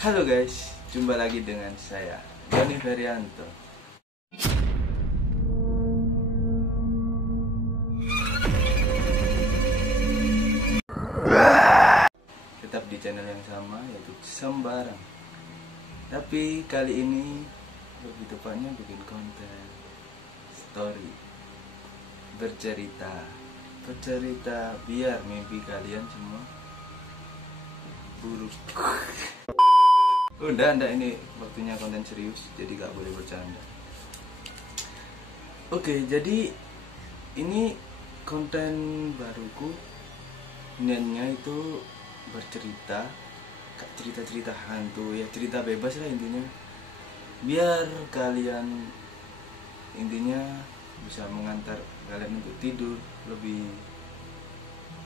Halo guys, jumpa lagi dengan saya Joni Ferianto. Tetap di channel yang sama, yaitu Sembarang. Tapi kali ini lebih tepatnya bikin konten story, bercerita biar mimpi kalian semua buruk. Udah, ini waktunya konten serius, jadi gak boleh bercanda. Oke, jadi ini konten baruku. Niatnya itu bercerita, cerita hantu ya, cerita bebas lah intinya. Biar kalian intinya bisa mengantar kalian untuk tidur lebih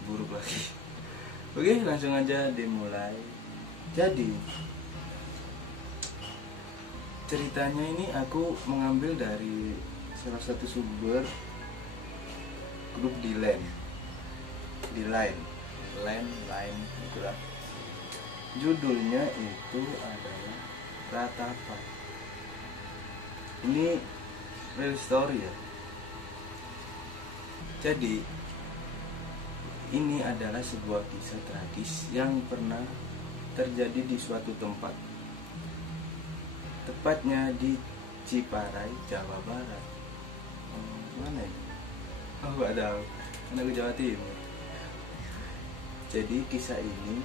buruk lagi. Oke, langsung aja dimulai. Jadi ceritanya ini aku mengambil dari salah satu sumber grup di Line itulah. Judulnya itu adalah Ratapan. Ini real story ya. Jadi ini adalah sebuah kisah tragis yang pernah terjadi di suatu tempat, tepatnya di Ciparai, Jawa Barat. Mana ya? Gak tahu, karena ke Jawa Timur. Jadi kisah ini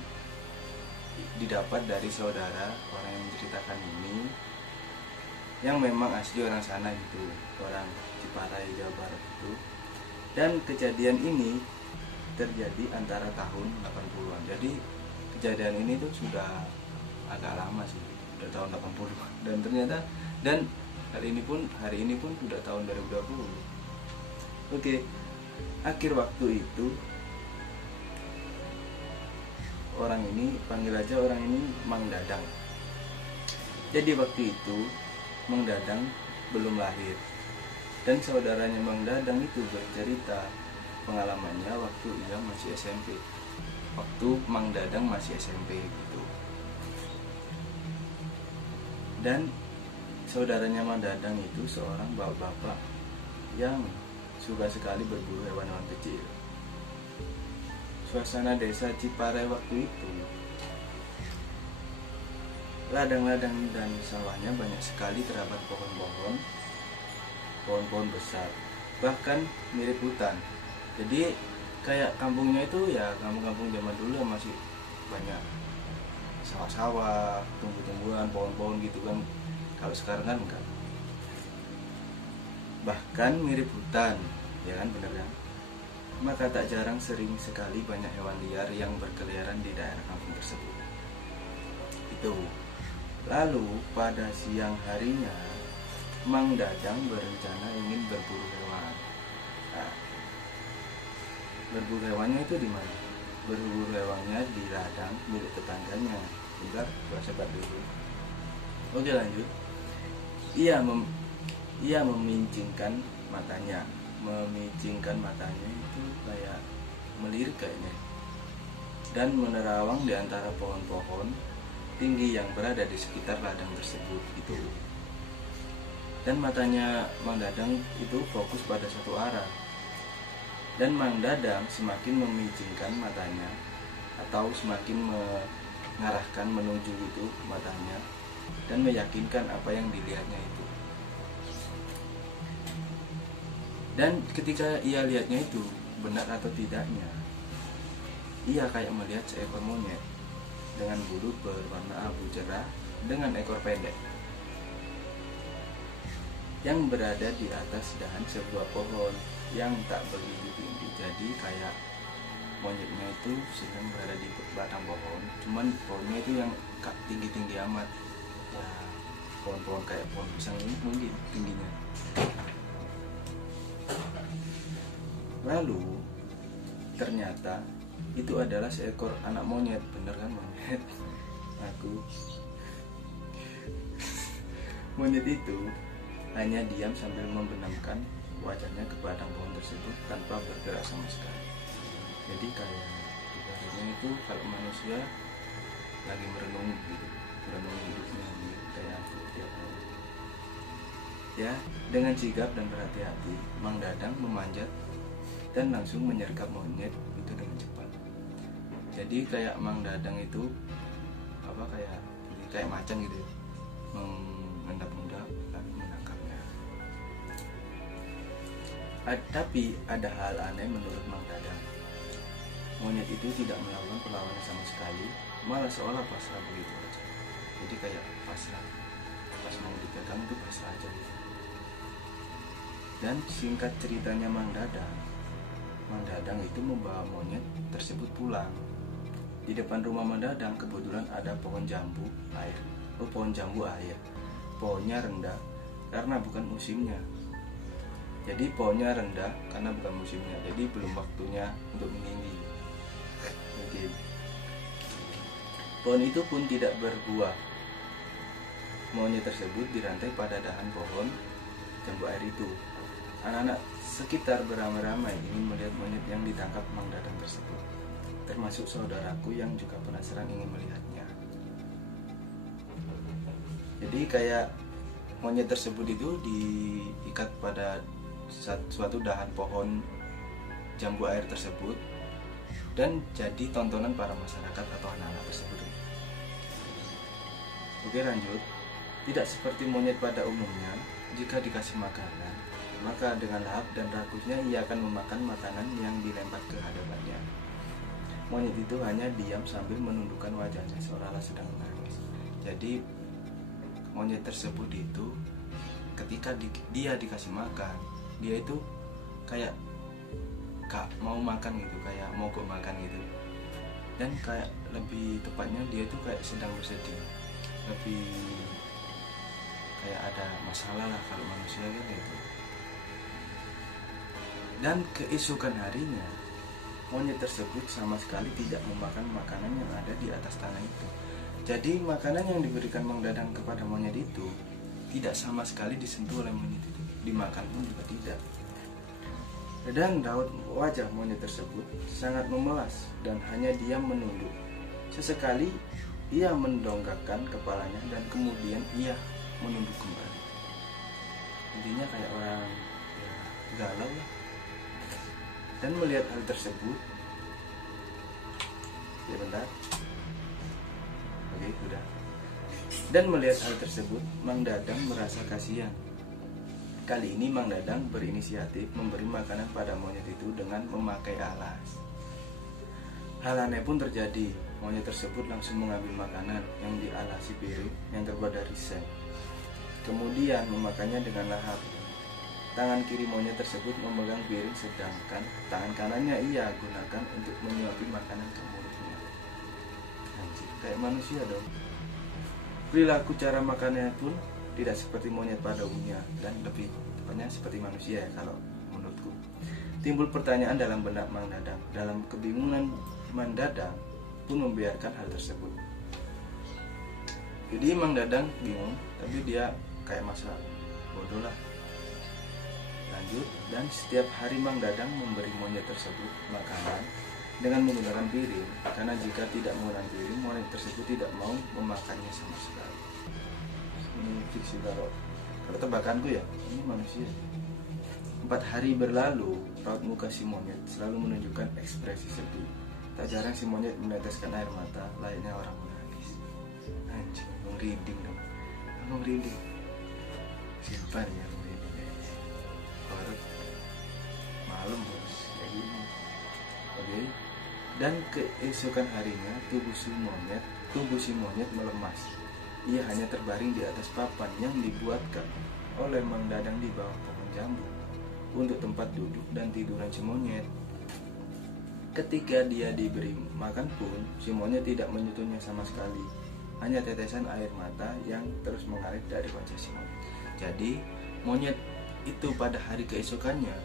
didapat dari saudara orang yang menceritakan ini, yang memang asli orang sana gitu, orang Ciparai, Jawa Barat itu. Dan kejadian ini terjadi antara tahun 80-an. Jadi kejadian ini tuh sudah agak lama sih, udah tahun 80-an. Dan ternyata hari ini pun udah tahun 2020. Oke, akhir waktu itu orang ini, panggil aja orang ini Mang Dadang. Jadi waktu itu Mang Dadang belum lahir, dan saudaranya Mang Dadang itu bercerita pengalamannya waktu ia masih SMP, waktu Mang Dadang masih SMP gitu. Dan saudaranya Mang Dadang itu seorang bapak-bapak yang suka sekali berburu hewan-hewan kecil. Suasana desa Ciparai waktu itu, ladang-ladang dan sawahnya banyak sekali terdapat pohon-pohon besar, bahkan mirip hutan. Jadi kayak kampungnya itu ya kampung-kampung zaman dulu masih banyak sawah-sawah, tumbuh-tumbuhan, pohon-pohon gitu kan. Kalau sekarang kan enggak. Bahkan mirip hutan, ya kan, bener kan? Maka tak jarang sering sekali banyak hewan liar yang berkeliaran di daerah kampung tersebut. Itu. Lalu pada siang harinya, Mang Dadang berencana ingin berburu hewan. Nah, berburu hewannya itu di mana? Berburu hewannya di ladang milik tetangganya. Bentar, gua sebat dulu. Oke, lanjut. Ia memincingkan matanya itu kayak melirik kayaknya, dan menerawang di antara pohon-pohon tinggi yang berada di sekitar ladang tersebut gitu. Dan matanya Mang Dadang itu fokus pada satu arah, dan Mang Dadang semakin memincingkan matanya atau semakin mengarahkan menuju itu matanya dan meyakinkan apa yang dilihatnya itu. Dan ketika ia lihatnya itu benar atau tidaknya, ia kayak melihat seekor monyet dengan bulu berwarna abu cerah dengan ekor pendek yang berada di atas dahan sebuah pohon yang tak begitu tinggi. Jadi kayak monyetnya itu sedang berada di batang pohon, cuman pohonnya itu yang tinggi-tinggi amat ya, pohon-pohon kayak pohon pisang ini mungkin tingginya. Lalu ternyata itu adalah seekor anak monyet. Bener kan, monyet? Monyet itu hanya diam sambil membenamkan wajahnya ke batang pohon tersebut tanpa bergerak sama sekali. Jadi kayak ibaratnya itu kalau manusia lagi merenung gitu, merenungi hidupnya kayak aku tiap hari. Ya, dengan sigap dan berhati-hati, Mang Dadang memanjat dan langsung menyergap monyet itu dengan cepat. Jadi kayak Mang Dadang itu kayak macan gitu, mengendap-endap lalu menangkapnya. Tapi ada hal aneh menurut Mang Dadang. Monyet itu tidak melakukan perlawanan sama sekali, malah seolah pasrah begitu aja. Jadi kayak pasrah, pas mau dipegang itu pasrah aja gitu. Dan singkat ceritanya Mang Dadang itu membawa monyet tersebut pulang. Di depan rumah Mang Dadang kebetulan ada pohon jambu air. Pohonnya rendah karena bukan musimnya. Jadi pohonnya rendah karena bukan musimnya. Jadi belum waktunya untuk meninggi. Mungkin. Pohon itu pun tidak berbuah. Monyet tersebut dirantai pada dahan pohon jambu air itu. Anak-anak sekitar beramai-ramai ingin melihat monyet yang ditangkap Mang Dadang tersebut, termasuk saudaraku yang juga penasaran ingin melihatnya. Jadi kayak monyet tersebut itu diikat pada suatu dahan pohon jambu air tersebut dan jadi tontonan para masyarakat atau anak-anak tersebut. Oke, lanjut. Tidak seperti monyet pada umumnya, jika dikasih makanan, maka dengan lahap dan rakusnya ia akan memakan makanan yang dilempar ke hadapannya. Monyet itu hanya diam sambil menundukkan wajahnya seolah-olah sedang menangis. Jadi monyet tersebut itu ketika dia dikasih makan, dia itu kayak gak mau makan gitu, kayak mogok makan gitu. Dan kayak lebih tepatnya dia itu kayak sedang bersedih, lebih kayak ada masalah lah kalau manusia kan gitu. Dan keesokan harinya monyet tersebut sama sekali tidak memakan makanan yang ada di atas tanah itu. Jadi makanan yang diberikan Mang Dadang kepada monyet itu tidak sama sekali disentuh oleh monyet itu, dimakan pun juga tidak. Dan raut wajah monyet tersebut sangat memelas dan hanya diam menunduk. Sesekali ia mendongakkan kepalanya dan kemudian ia menunduk kembali. Intinya kayak orang ya, galau ya. Dan melihat hal tersebut, ya bentar. Oke, udah. Dan melihat hal tersebut, Mang Dadang merasa kasihan. Kali ini Mang Dadang berinisiatif memberi makanan pada monyet itu dengan memakai alas. Hal aneh pun terjadi. Monyet tersebut langsung mengambil makanan yang dialasi piring yang terbuat dari seng. Kemudian memakannya dengan lahap. Tangan kiri monyet tersebut memegang piring, sedangkan tangan kanannya ia gunakan untuk menyuapi makanan ke mulutnya. Anjir, kayak manusia dong. Perilaku cara makannya pun tidak seperti monyet pada umumnya dan lebih tepatnya seperti manusia ya kalau menurutku. Timbul pertanyaan dalam benak Mang Dadang. Dalam kebingungan, Mang Dadang pun membiarkan hal tersebut. Jadi Mang Dadang bingung, tapi dia kayak masa bodoh lah. Lanjut, dan setiap hari Mang Dadang memberi monyet tersebut makanan dengan menggunakan piring, karena jika tidak menggunakan piring, monyet tersebut tidak mau memakannya sama sekali. Ini fiksi kalau tebakanku ya, ini manusia. 4 hari berlalu, raut muka si monyet selalu menunjukkan ekspresi sedih. Tak jarang si monyet meneteskan air mata layaknya orang menangis. Anjing, merinding dong. Merinding. Simpan ya. Malam bos, kayak gini. Oke. Dan keesokan harinya tubuh si monyet melemas. Ia hanya terbaring di atas papan yang dibuatkan oleh Mang Dadang di bawah pohon jambu untuk tempat duduk dan tiduran si monyet. Ketika dia diberi makan pun, si monyet tidak menyentuhnya sama sekali. Hanya tetesan air mata yang terus mengalir dari wajah si monyet. Jadi monyet itu pada hari keesokannya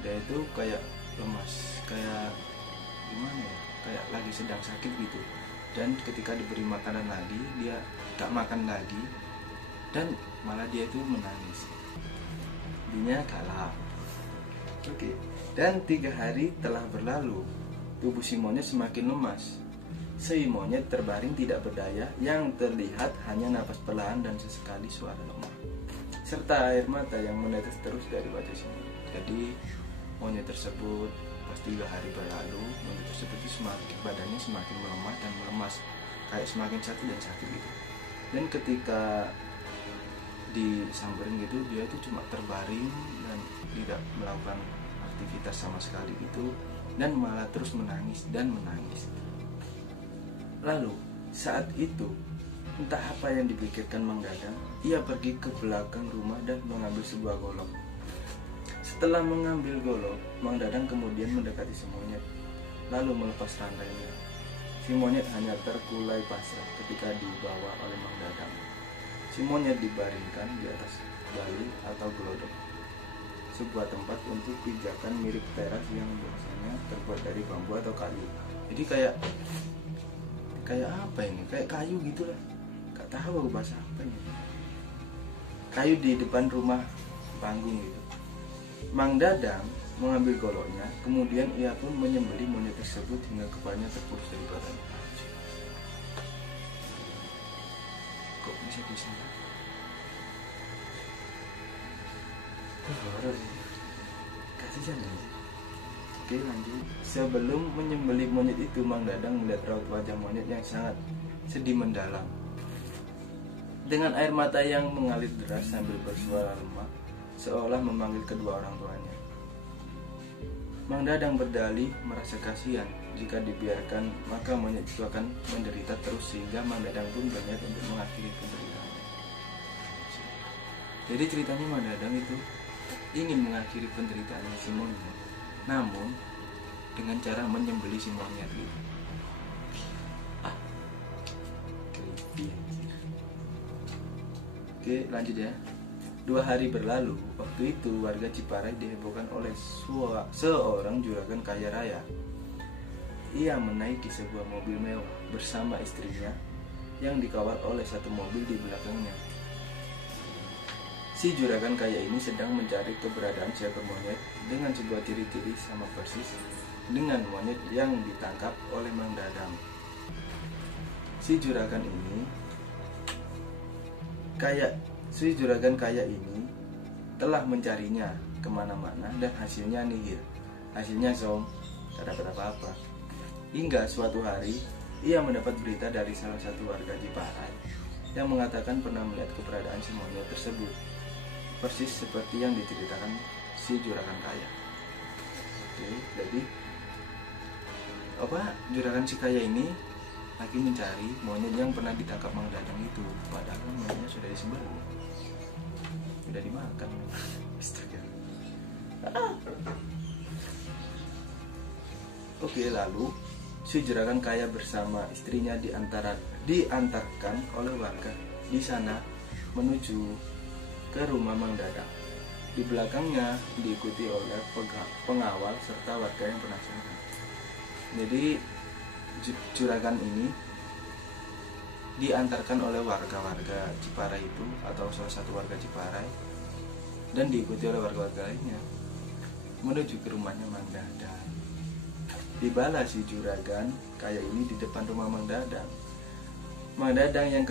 dia itu kayak lemas, kayak gimana ya, kayak lagi sedang sakit gitu. Dan ketika diberi makanan lagi dia gak makan lagi dan malah dia itu menangis. Intinya kalah. Oke. Dan 3 hari telah berlalu, tubuh si monyet semakin lemas. Si monyet terbaring tidak berdaya, yang terlihat hanya napas perlahan dan sesekali suara lemah, serta air mata yang menetes terus dari wajah si monyet. Jadi monyet tersebut pas 3 hari berlalu, monyet tersebut itu badannya semakin melemah dan melemas, kayak semakin sakit dan sakit gitu. Dan ketika disamperin gitu, dia itu cuma terbaring dan tidak melakukan aktivitas sama sekali gitu, dan malah terus menangis dan menangis. Lalu saat itu entah apa yang dipikirkan Mang Dadang, ia pergi ke belakang rumah dan mengambil sebuah golok. Setelah mengambil golok, Mang Dadang kemudian mendekati si monyet, lalu melepas rantainya. Si monyet hanya terkulai pasrah ketika dibawa oleh Mang Dadang. Si monyet dibaringkan di atas bali atau gelodok, sebuah tempat untuk pijakan mirip teras yang biasanya terbuat dari bambu atau kayu. Jadi kayak apa ini? Kayak kayu gitu lah. Gak tahu bahasa apa ini. Kayu di depan rumah panggung gitu. Mang Dadang mengambil goloknya, kemudian ia pun menyembelih monyet tersebut hingga kepalanya terputus dari badannya. Kok bisa di sana? Horor sih. Kasihan ya. Oke, lanjut. Sebelum menyembelih monyet itu, Mang Dadang melihat raut wajah monyet yang sangat sedih mendalam. Dengan air mata yang mengalir deras sambil bersuara lemah, seolah memanggil kedua orang tuanya. Mang Dadang berdalih merasa kasihan. Jika dibiarkan, maka monyet itu akan menderita terus, sehingga Mang Dadang pun berniat untuk mengakhiri penderitaannya. Jadi ceritanya Mang Dadang itu ingin mengakhiri penderitaan si monyet, namun dengan cara menyembelih si monyet gitu. Creepy. Oke, lanjut ya. 2 hari berlalu. Waktu itu warga Ciparai dihebohkan oleh seorang juragan kaya raya. Ia menaiki sebuah mobil mewah bersama istrinya yang dikawal oleh satu mobil di belakangnya. Si juragan kaya ini sedang mencari keberadaan seekor monyet dengan sebuah ciri-ciri sama persis dengan monyet yang ditangkap oleh Mang Dadang. Si juragan kaya ini telah mencarinya kemana-mana dan hasilnya nihil. Hasilnya tak dapat apa-apa. Hingga suatu hari ia mendapat berita dari salah satu warga Ciparai yang mengatakan pernah melihat keberadaan si monyet tersebut, persis seperti yang diceritakan si juragan kaya. Oke, jadi juragan si kaya ini lagi mencari monyet yang pernah ditangkap Mang Dadang itu, padahal monyetnya sudah disembelih, sudah dimakan. Astaga. Oke, lalu si juragan kaya bersama istrinya diantarkan oleh warga di sana menuju ke rumah Mang Dadang. Di belakangnya diikuti oleh pengawal serta warga yang penasaran. Jadi juragan ini diantarkan oleh warga-warga Ciparai itu, atau salah satu warga Ciparai, dan diikuti oleh warga-warga lainnya menuju ke rumahnya Mang Dadang. Tibalah si juragan kaya ini di depan rumah Mang Dadang. Mang Dadang yang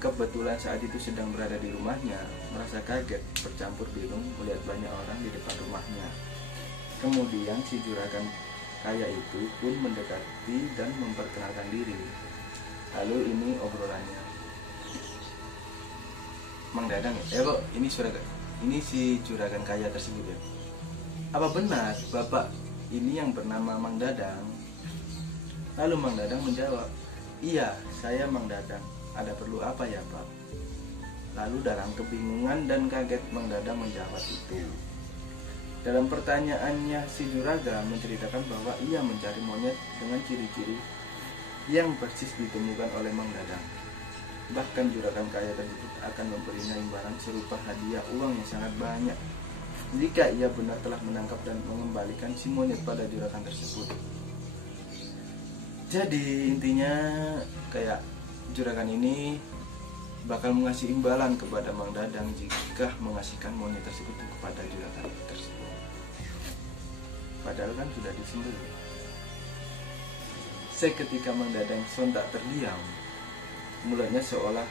kebetulan saat itu sedang berada di rumahnya merasa kaget bercampur bingung melihat banyak orang di depan rumahnya. Kemudian si juragan kaya itu pun mendekati dan memperkenalkan diri. Lalu ini obrolannya. Mang Dadang kok ini si juragan kaya tersebut ya. Apa benar bapak ini yang bernama Mang Dadang? Lalu Mang Dadang menjawab, iya, saya Mang Dadang. Ada perlu apa ya Pak? Lalu dalam kebingungan dan kaget Mang Dadang menjawab itu. Dalam pertanyaannya si juragan menceritakan bahwa ia mencari monyet dengan ciri-ciri yang persis ditemukan oleh Mang Dadang. Bahkan juragan kaya tersebut akan memberinya imbalan serupa hadiah uang yang sangat banyak jika ia benar telah menangkap dan mengembalikan si monyet pada juragan tersebut. Jadi intinya kayak juragan ini bakal mengasih imbalan kepada Mang Dadang jika mengasihkan monyet tersebut kepada juragan tersebut. Padahal kan sudah disembelih. Seketika Mang Dadang sontak terdiam. Mulutnya seolah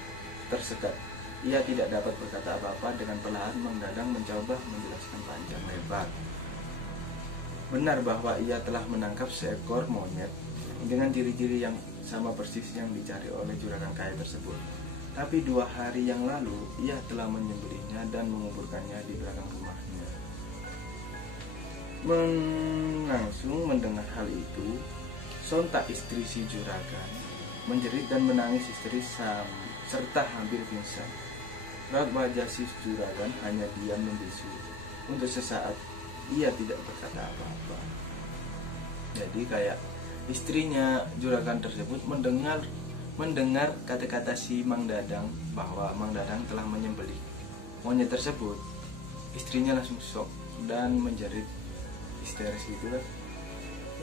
tersekat. Ia tidak dapat berkata apa-apa. Dengan perlahan Mang Dadang mencoba menjelaskan panjang lebar. Benar bahwa ia telah menangkap seekor monyet dengan ciri-ciri yang sama persis yang dicari oleh juragan kaya tersebut. Tapi 2 hari yang lalu ia telah menyembelihnya dan menguburkannya di belakang rumahnya. Langsung mendengar hal itu, sontak istri si juragan menjerit dan menangis histeris serta hampir pingsan. Raut wajah si juragan hanya diam membisu. Untuk sesaat ia tidak berkata apa-apa. Jadi kayak istrinya juragan tersebut mendengar kata-kata si Mang Dadang bahwa Mang Dadang telah menyembelih monyet tersebut. Istrinya langsung shock dan menjerit histeris gitulah.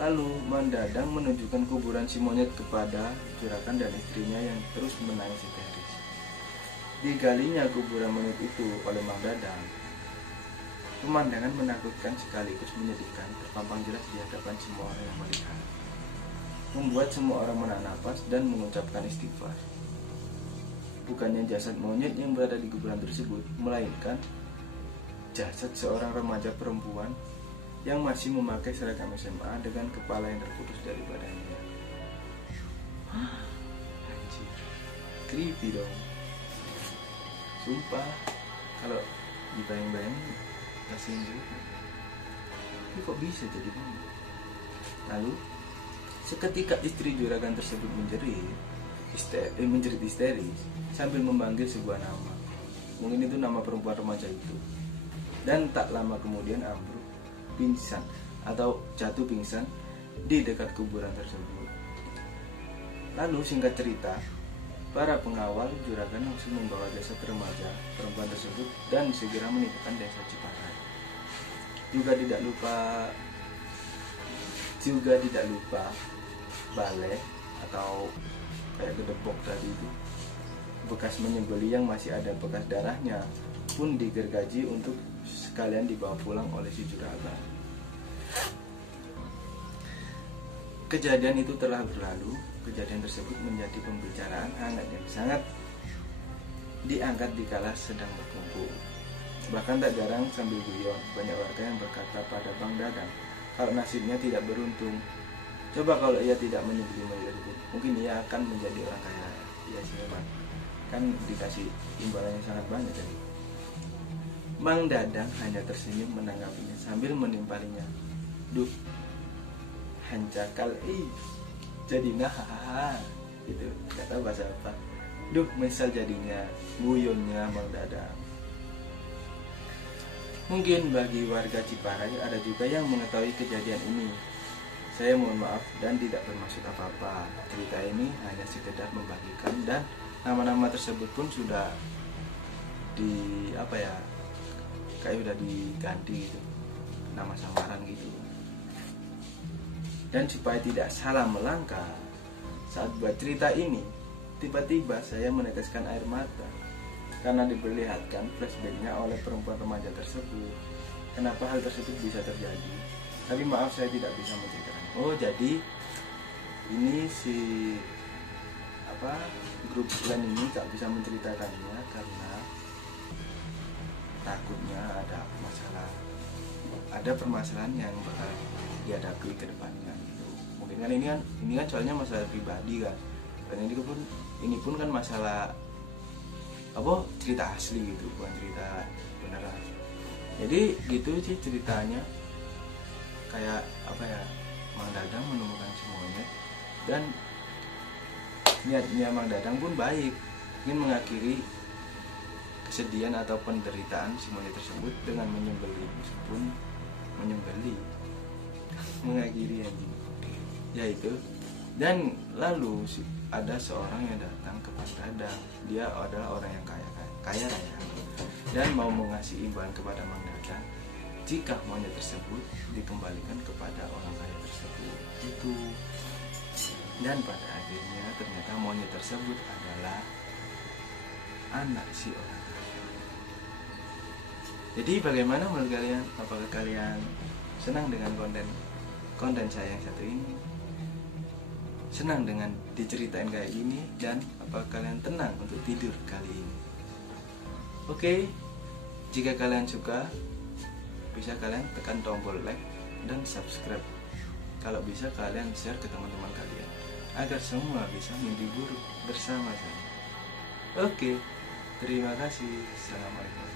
Lalu Mang Dadang menunjukkan kuburan si monyet kepada juragan dan istrinya yang terus menangis histeris. Digalinya kuburan monyet itu oleh Mang Dadang. Pemandangan menakutkan sekaligus menyedihkan terpampang jelas di hadapan semua orang yang melihat, membuat semua orang menahan napas dan mengucapkan istighfar. Bukannya jasad monyet yang berada di kuburan tersebut, melainkan jasad seorang remaja perempuan yang masih memakai seragam SMA dengan kepala yang terputus dari badannya. Anjir, creepy dong. Sumpah, kalau dibayang-bayang kasihan juga. Ini kok bisa jadi begini? Lalu, seketika istri juragan tersebut menjerit histeris sambil memanggil sebuah nama. Mungkin itu nama perempuan remaja itu. Dan tak lama kemudian ambruk pingsan atau jatuh pingsan di dekat kuburan tersebut. Lalu singkat cerita, para pengawal juragan langsung membawa jasad remaja perempuan tersebut dan segera meninggalkan desa Ciparai. Juga tidak lupa balai atau kayak gedebok tadi itu, bekas menyembelih yang masih ada bekas darahnya pun digergaji untuk sekalian dibawa pulang oleh si juragan. Kejadian itu telah berlalu. Kejadian tersebut menjadi pembicaraan hangat yang sangat diangkat dikala sedang berkumpul. Bahkan tak jarang sambil guyon, banyak warga yang berkata pada Bang Dadang kalau nasibnya tidak beruntung. Coba kalau ia tidak menyembelih monyet tersebut, mungkin ia akan menjadi orang kaya. Iya sih memang, kan dikasih imbalannya sangat banyak tadi. Bang Dadang hanya tersenyum menanggapinya sambil menimpalinya. Duh, hancakal, jadinya hahaha gitu, kata bahasa apa. Duh, misal jadinya guyonnya Bang Dadang. Mungkin bagi warga Ciparai ada juga yang mengetahui kejadian ini. Saya mohon maaf dan tidak bermaksud apa-apa. Cerita ini hanya sekedar membagikan dan nama-nama tersebut pun sudah kayak udah diganti gitu, nama samaran gitu. Dan supaya tidak salah melangkah saat buat cerita ini, tiba-tiba saya meneteskan air mata karena diperlihatkan flashbacknya oleh perempuan remaja tersebut. Kenapa hal tersebut bisa terjadi? Tapi maaf, saya tidak bisa menceritakan. Oh, jadi ini si grup lain ini tak bisa menceritakannya karena takutnya ada permasalahan yang bakal dihadapi ke depannya gitu. Mungkin kan ini kan soalnya masalah pribadi kan. Dan ini pun kan masalah cerita asli gitu, bukan cerita beneran. Jadi gitu sih ceritanya. Kayak Mang Dadang menemukan si monyet dan niatnya Mang Dadang pun baik, ingin mengakhiri kesedihan atau penderitaan si monyet tersebut dengan menyembelih, meskipun menyembelih mengakhiri ya itu. Dan lalu ada seorang yang datang ke Mang Dadang. Dia adalah orang yang kaya raya dan mau mengasih imbalan kepada Mang Dadang jika monyet tersebut dikembalikan kepada orang kaya tersebut itu. Dan pada akhirnya ternyata monyet tersebut adalah anak si orang kaya. Jadi bagaimana menurut kalian? Apakah kalian senang dengan konten saya yang satu ini? senang dengan diceritain kayak gini, dan apa kalian tenang untuk tidur kali ini? Oke, jika kalian suka, bisa kalian tekan tombol like dan subscribe. Kalau bisa kalian share ke teman-teman kalian, agar semua bisa mimpi buruk bersama-sama. Oke, terima kasih. Assalamualaikum.